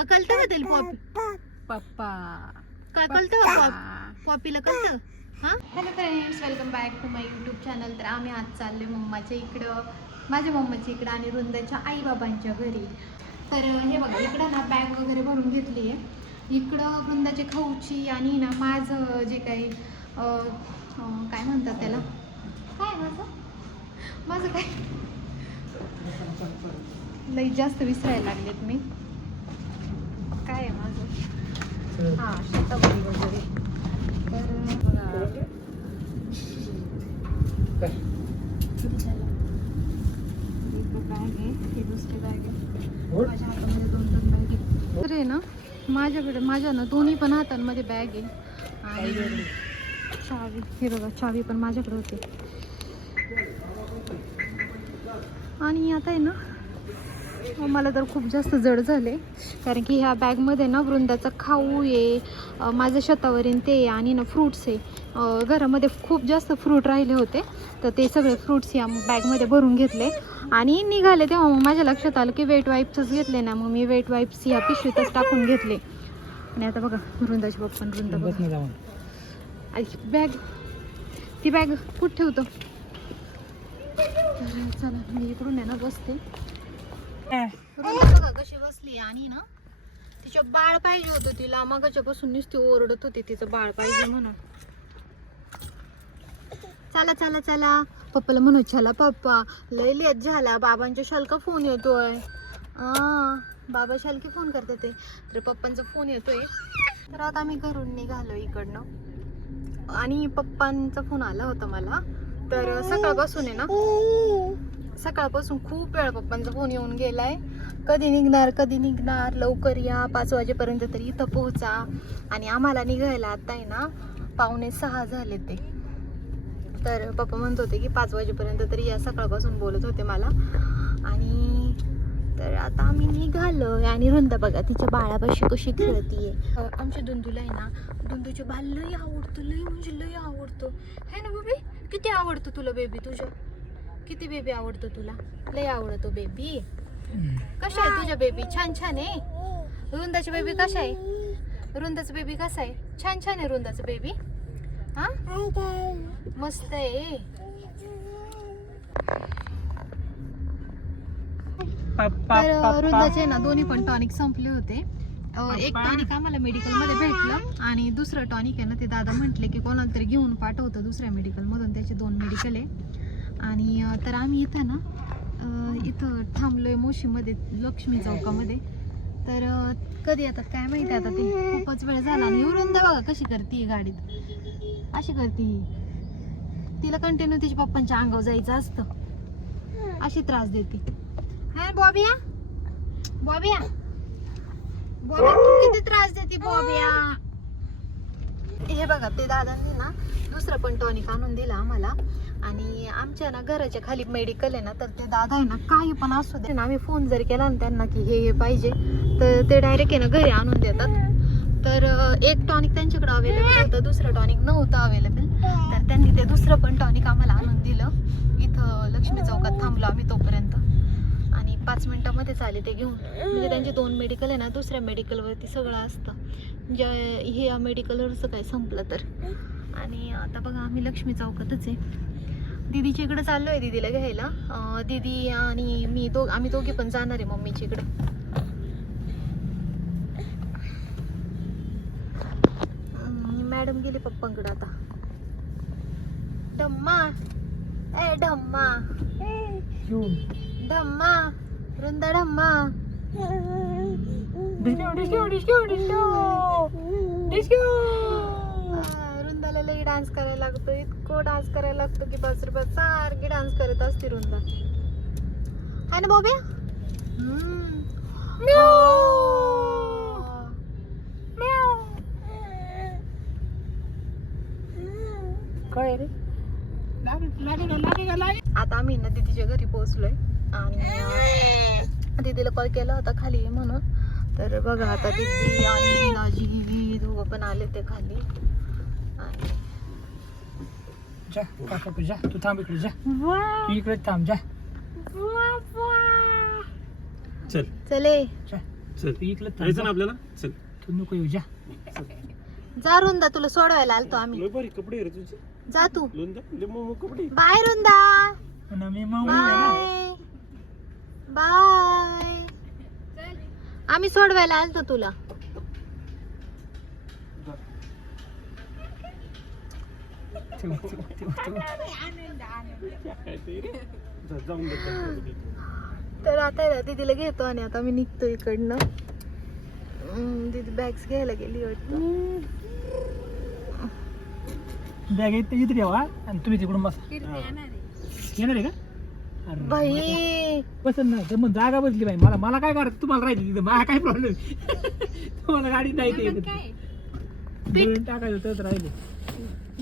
का कळतं का त्याला पॉपी? पप्पा काय कळतं का पॉपीला कळतं? हा. Hello friends, welcome back to my YouTube channel. तर आम्ही आज चाललोय मम्माच्या इकडं, माझ्या मम्माच्या इकडं आणि वृंदाच्या आईबाबांच्या घरी. तर हे बघा, इकडं ना बॅग वगैरे भरून घेतली आहे. इकडं वृंदाचे खाऊची आणि ना माझं जे काही काय म्हणतात त्याला, काय माझं काय लई जास्त विसरायला लागलेत मी. काय आहे माझं, हां शतावरी वगैरे. तर बघा, बॅग आहे, ही दुसरी बॅग आहे. माझ्या हातामध्ये 2 बॅग आहे. तर आहे ना, माझ्या ना दोन्ही पण हातांमध्ये बॅग आहे. आणि चावी, हे बघा चावी पण माझ्याकडे होती. आणि आता आहे ना, मला तर खूप जास्त जड झाले, कारण की ह्या बॅगमध्ये ना वृंदाचा खाऊ आहे, माझं शतावरीन ते आहे आणि ना फ्रूट्स आहे. घरामध्ये खूप जास्त फ्रूट राहिले होते, तर ते सगळे फ्रूट्स या बॅगमध्ये भरून घेतले आणि निघाले. तेव्हा मग माझ्या लक्षात आलं की वेट वाईप्सच घेतले ना, मग मी वेट वाईप्स या पिशवीतच टाकून घेतले. आणि आता बघा वृंदाची पप्पा, वृंदा बघा बॅग, ती बॅग कुठे ठेवतो. तर चला मी इकडून आहे ना बसते. बघा कशी बसली, आणि ना तिचं बाळ पाहिजे होतं तिला, मगाच्यापासून नुसती ओरडत होती तिचं बाळ पाहिजे म्हणून. चला चला चला, पप्पाला म्हणू चला पप्पा, लय लेट झाला, बाबांच्या शालका फोन येतोय. बाबा शालकी फोन करते ते, तर पप्पांचा फोन येतोय. तर आता आम्ही घरून निघालो इकडनं, आणि पप्पांचा फोन आला होता मला. तर सकाळपासून आहे ना, सकाळपासून खूप वेळ पप्पांचा फोन येऊन गेलाय, कधी निघणार, लवकर या, 5 वाजेपर्यंत तरी इथं पोहोचा. आणि आम्हाला निघायला आता आहे ना 5:45 झाले ते. तर पप्पा म्हणत होते की 5 वाजेपर्यंत तरी या, सकाळपासून बोलत होते मला. आणि तर आता आम्ही निघालो. आणि वृंदा बघा तिच्या बाळापाशी कशी खेळतीये. आमच्या दुंदूला आहे ना, दुंदूचे बाळ लई आवडतं, लई म्हणजे लई आवडतं, है ना बेबी? किती आवडतं तुला बेबी? तुझ्या किती बेबी आवडतो तुला? लई आवडतो बेबी. कशा आहे तुझ्या बेबी? छान छान आहे. वृंदाची बेबी कशा आहे? वृंदाचा बेबी कसा आहे? छान छान आहे वृंदाचा बेबी. हा मस्त आहे. तर वृंदाचे ना दोन्ही पण टॉनिक संपले होते. एक टॉनिक आम्हाला मेडिकलमध्ये भेटलं, आणि दुसरं टॉनिक आहे ना ते दादा म्हटले की कोणाला तरी घेऊन पाठवतं दुसऱ्या मेडिकलमधून, त्याचे 2 मेडिकल आहे. आणि तर आम्ही इथं ना इथं थांबलोय मोशीमध्ये, लक्ष्मी चौकामध्ये. तर कधी येतात काय माहिती, आता ते खूपच वेळ झाला. आणि वृंदा बघा कशी करते गाडीत, अशी करते ही. तिला कंटिन्यू तिच्या पप्पांच्या अंगावर जायचं असतं, अशी त्रास देते. हा बॉबिया, बॉबिया, बॉबिया तू किती त्रास देते बॉबिया. हे बघा ते दादांनी ना दुसरं पण टॉनिक आणून दिला आम्हाला. आणि आमच्या ना घराच्या खाली मेडिकल आहे ना, तर ते दादा आहे ना काही पण असू दे ना, आम्ही फोन जर केला ना त्यांना की हे पाहिजे, तर ते डायरेक्ट आहे ना घरी आणून देतात. तर एक टॉनिक त्यांच्याकडे अवेलेबल होतं, दुसरं टॉनिक नव्हतं अवेलेबल. तर त्यांनी ते दुसरं पण टॉनिक आम्हाला आणून दिलं. इथं लक्ष्मी चौकात थांबलो आम्ही तोपर्यंत, आणि 5 मिनिटामध्येच आले ते घेऊन. म्हणजे त्यांचे 2 मेडिकल आहे ना, दुसऱ्या मेडिकलवरती सगळं असतं, म्हणजे हे या मेडिकलवरचं काय संपलं तर. आणि आता बघा आम्ही लक्ष्मी चौकातच आहे, दीदीच्या इकडे चाललो आहे दीदीला घ्यायला. दीदी आणि मी आम्ही दोघी पण जाणार आहे मम्मीच्या इकडे. मॅडम गेली पप्पांकडे आता. ढम्मा, ए ढम्मा, ढम्मा, वृंदा ढम्मा. वृंदाला लई डान्स करायला लागतो, इतकं डान्स करायला लागतो की 5 रुपयात सारखी डान्स करत असते वृंदा. आहे ना बॉबी? काय रे? आता आम्ही ना दीदीच्या घरी पोहोचलोय, आणि दीदीला कॉल केला होता खाली ये म्हणून. तर बघा आता दीदी आणि दाजी दोघं पण आले ते खाली. आणि जा काका जा, तू थांब इकडे, जा तू इकडे थांब, जा चल चले. चल तू इकडे जायचं ना आपल्याला चल तू नको येऊ जा. जा रुंदा, तुला सोडवायला आलतो आम्ही. लय भारी कपडे रे तुझे जा तू. लोंदा लय मऊ कपडे बाय रुंदा. पण मी मग आहे ना. Bye bye. आम्ही सोडवायला आलतो तुला. ठेव, ठेव, ठेव, ठेव. जाऊन दे तर आता आहे ना दीदीला घेतो आणि आता मी निघतो इकडनं. दीदी बॅग्स घ्यायला गेली वाटतं. बॅग इथे ठेवा आणि तुम्ही तिकडून बसा. येणार आहे का? अरे बाई बसन ना तर मग जागा बसली बाई. मला काय करायचं, तुम्हाला राहायचं तिथं. मला काय प्रॉब्लेम तुम्हाला गाडी नाही ते टाकायचं तर राहिले.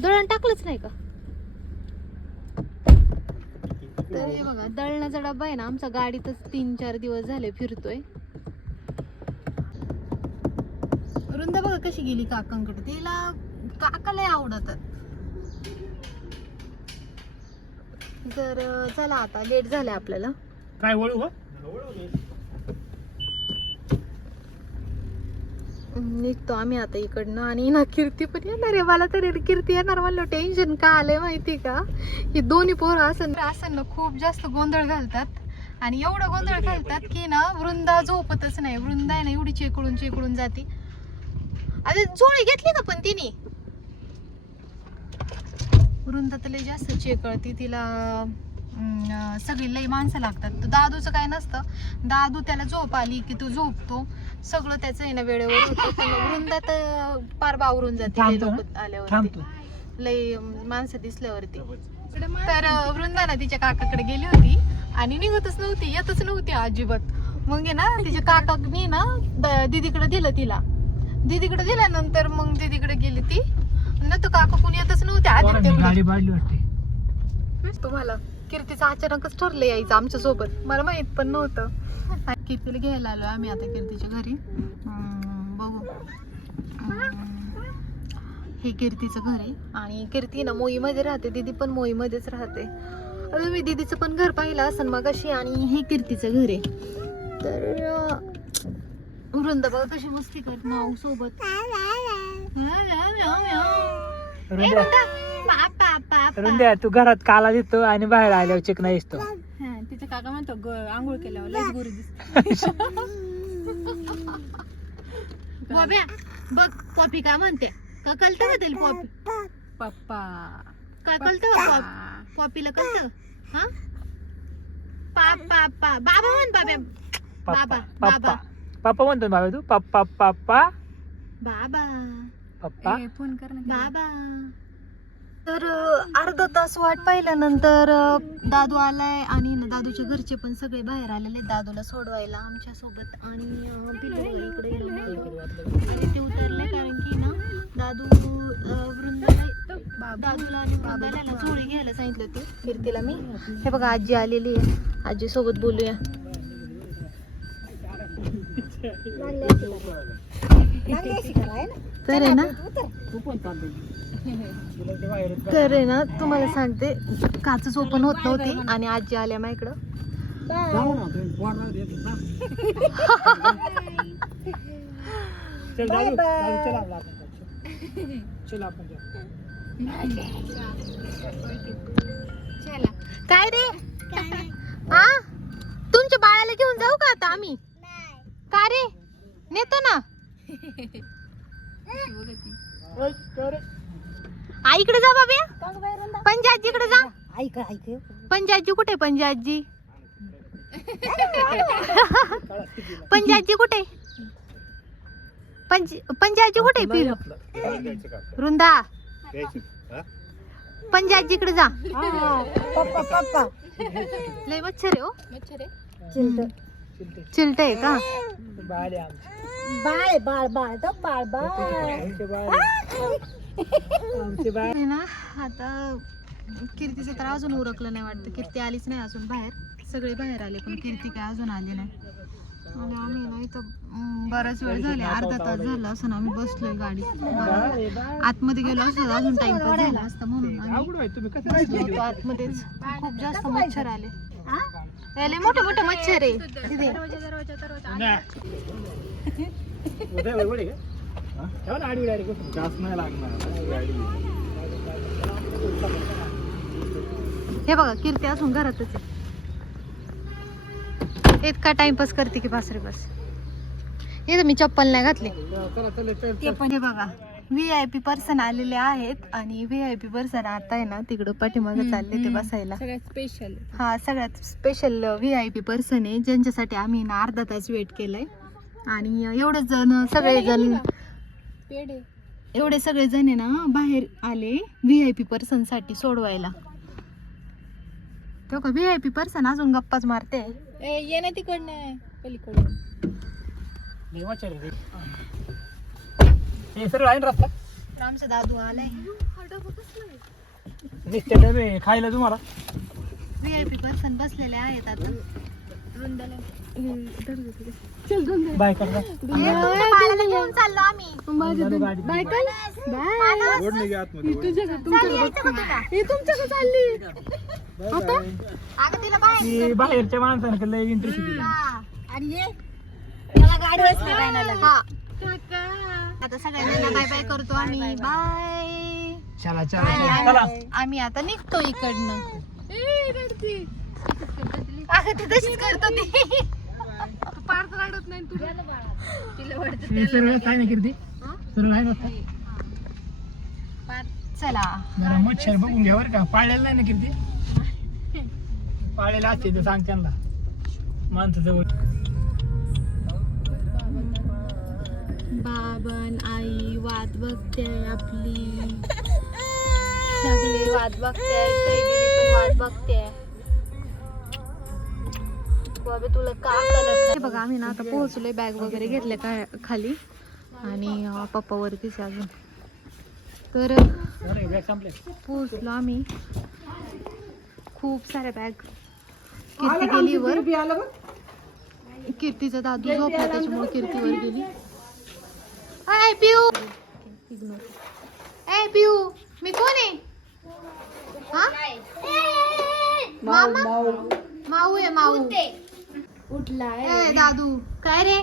दळण टाकलंच नाही का? तर हे बघा दळणाचा डब्बा आहे ना आमचा गाडीतच 3-4 दिवस झाले फिरतोय. वृंदा बघा कशी गेली काकांकडे. तिला काका लय आवडतात. तर चला आता लेट झालंय आपल्याला. काय वळू हो? निघतो आम्ही आता इकडनं. आणि ना कीर्ती पण येणार आहे. मला तर कीर्ती येणार म्हणलं टेन्शन का आलंय माहिती का? ही दोन्ही पोरं असं ना खूप जास्त गोंधळ घालतात. आणि एवढं गोंधळ घालतात की ना वृंदा झोपतच नाही. वृंदा आहे ना एवढी चेकडून जाते. अरे जोडी घेतली का पण तिने? वृंदा तर लय जास्त चेकळती. तिला सगळी लई माणसं लागतात. तर दादूचं काय नसतं. दादू त्याला झोप आली की तू झोपतो. सगळं त्याचं आहे ना वेळेवर होतं. पण वृंदा तर पार बावरून जाते लय लोक आल्यावरती, लई माणसं दिसल्यावरती. तर वृंदा ना तिच्या काकाकडे गेली होती आणि निघतच नव्हती, येतच नव्हती अजिबात. मग आहे ना तिच्या काकानी ना दीदीकडे दिलं तिला. दीदीकडे दिल्यानंतर मग दीदीकडे गेली ती ना. तो काका कोणी येतच नव्हते. गाडी आदित्य बाळली वाटते तुम्हाला कीर्तीचं अचानकच ठरलं यायचं आमच्या सोबत. मला माहित पण नव्हतं. कीर्तीला घ्यायला आलो आम्ही आता कीर्तीच्या घरी. बघू. हे कीर्तीचं घर आहे आणि कीर्ती ना मोईमध्ये राहते. दीदी पण मोईमध्येच राहते. आता मी दीदीचं पण घर पाहिलं असं मग अशी. आणि हे कीर्तीचं घर आहे. तर वृंदा बघा कशी मस्ती करत नाव सोबत. रुंद्या तू घरात काला दिसतो आणि बाहेर आल्यावर चिकना दिसतो. तिचा काका म्हणतो आंघोळ केल्यावर लयच गोरी दिसते. बॉब्या बघ पॉपी काय म्हणते. का कळतं का त्याला पॉपी? पप्पा काय कळतं का? पॉपीला कळतं? हा पापा बाबा म्हण. बाबा बाबा पप्पा पप्पा म्हणतो बाबा तू. पप्पा पप्पा बाबा पप्पा फोन कर ना बाबा. तर अर्धा तास वाट पाहिल्यानंतर दादू आलाय आणि दादूच्या घरचे पण सगळे बाहेर आलेले दादूला सोडवायला आमच्या सोबत. आणि इकडे आणि ते उतरले कारण की ना दादूला आणि वृंदाला झोळी घ्यायला सांगितलं होतं कीर्तीला मी. हे बघा आजी आलेली आहे. आजी सोबत बोलूया. तर आहे ना तर आहे ना तुम्हाला सांगते काचच ओपन होत नव्हती आणि आजी आल्या मा इकडं. काय रे हा तुमच्या बाळाला घेऊन जाऊ का आता आम्ही? का रे नेतो ना. आईकडे जा बाबा. पंजाजीकडे जा. पंजाजी कुठे? पंजाजी पंजाजी कुठे? पंजाजी कुठे? वृंदा पंजाजीकडे जा. लय मच्छर आहे हो. चिलट आहे का? बाळ बाळ बाळ बाळ बाळ ना. आता कीर्तीचं तर अजून उरकलं नाही वाटतं. कीर्ती आलीच नाही अजून बाहेर. सगळे बाहेर आले पण कीर्ती काय अजून आली नाही. आणि आम्ही ना इथं बराच वेळ झाले, अर्धा तास झाला असं ना आम्ही बसलोय गाडीत. आतमध्ये गेलो असतो अजून टाइमपास झाला असता म्हणून आम्ही बसलो होतो आतमध्येच. खूप जास्त मच्छर आले. मोठे मोठे मच्छर आहे. बरोबर आहे का ठेवा ना आडवी डायरेक्ट जास्त नाही लागणार हे बघा कीर्ती असून घरातच आहे. इतका टाइमपास करते की बस रे बस. इथं मी चप्पल नाही घातली. ते पण हे बघा VIP पर्सन आलेले आहेत आणि VIP पर्सन आता आहे ना तिकडं पाठीमागे चालले ते बसायला. स्पेशल हा सगळ्यात स्पेशल VIP पर्सन आहे ज्यांच्यासाठी आम्ही ना अर्धा तास वेट केलाय. आणि एवढे जण सगळेजण एवढे सगळेजण आहे ना बाहेर आले VIP पर्सन साठी सोडवायला. तो का VIP पर्सन अजून गप्पाच मारते. ये ना तिकडनं पलीकडून हे सरळ आहे ना रस्ता आमचा दादू आलाय. निघते डबे खायला तुम्हाला VIP पर्सन बसलेले आहेत आता. बाय करता बाळाला घेऊन चाललो आम्ही. अगं तिला बाहेर बाहेरच्या माणसाने लय इंटरेस्ट हा. आता सगळ्यांना बाय बाय करतो आम्ही. बाय. चला चला चला आम्ही आता निघतो इकडनं. अगं ती तशीच करतो ती. सरळ काय नाही किती सरळ आहे नसता चला जरा मच्छर बघून घ्या बरं का पाळलेलं नाही ना किती पाळलेलं असते ते सांग त्यांना माणसं जवळ बाबन आई वाट बघते आपली. सगळे वाट बघते. पण वाट बघते. बाबा तुला का कळत बघा आम्ही ना आता पोहोचलोय. बॅग वगैरे घेतले काय खाली आणि पप्पा वरतीच अजून. तर संपले पोहोचलो आम्ही. खूप साऱ्या बॅग. कीर्ती गेली वर. कीर्तीचा दादू झोपला त्याच्यामुळे कीर्तीवर गेली. ए पिऊ इग्नोर. ए पिऊ मी कोण आहे? हा मामा माऊ आहे माऊ. उठला ए दादू काय रे?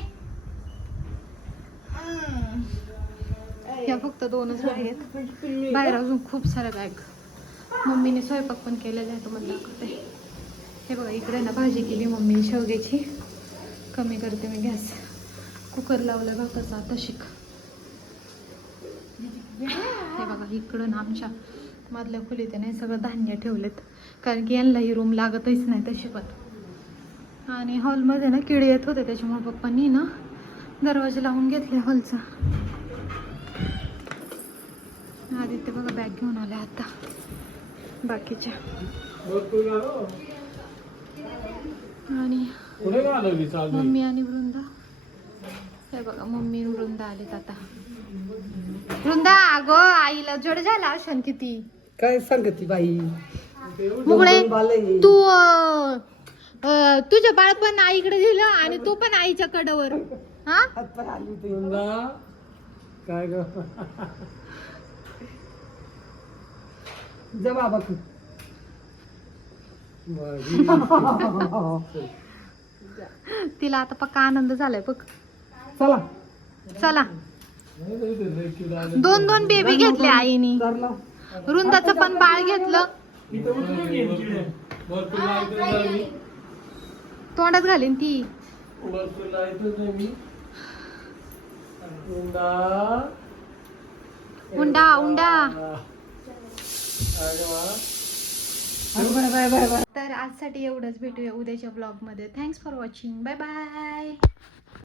या फक्त 2च बॅग आहेत. बाहेर अजून खूप साऱ्या बॅग. मम्मीने स्वयंपाक पण केलेला आहे तुम्हाला दाखवते. हे बघा इकडे ना भाजी केली मम्मीने शेवग्याची. कमी करते मी गॅस. कुकर लावला भाताचा आता शिक. हे बघा इकडं ना आमच्या मधल्या खोलीत नाही सगळं धान्य ठेवलेत कारण की यांना ही रूम लागतच नाही तशी पण. आणि हॉलमध्ये ना किडे येत होते त्याच्यामुळे पप्पांनी ना दरवाजे लावून घेतले हॉलचा. आदित्य बघा बॅग घेऊन आले आता बाकीच्या. आणि मम्मी आणि वृंदा. हे बघा मम्मी वृंदा आलेत आता. वृंदा अगं आईला जड झाला असन किती. काय सांगती बाई मुगळे तू तुझं बाळ पण आईकडे दिलं आणि तू पण आईच्या कडावर. हा हातपाय आली होती काय ग जा बाबा तू तिला आता पक्का आनंद झालाय बघ. चला चला 2 बेबी घेतले आईनी. वृंदाचं पण बाळ घेतलं. तोंडात घालीन ती. उंडा उंडा. तर आजसाठी एवढंच. भेटूया उद्याच्या ब्लॉग मध्ये. Thanks for watching. Bye bye.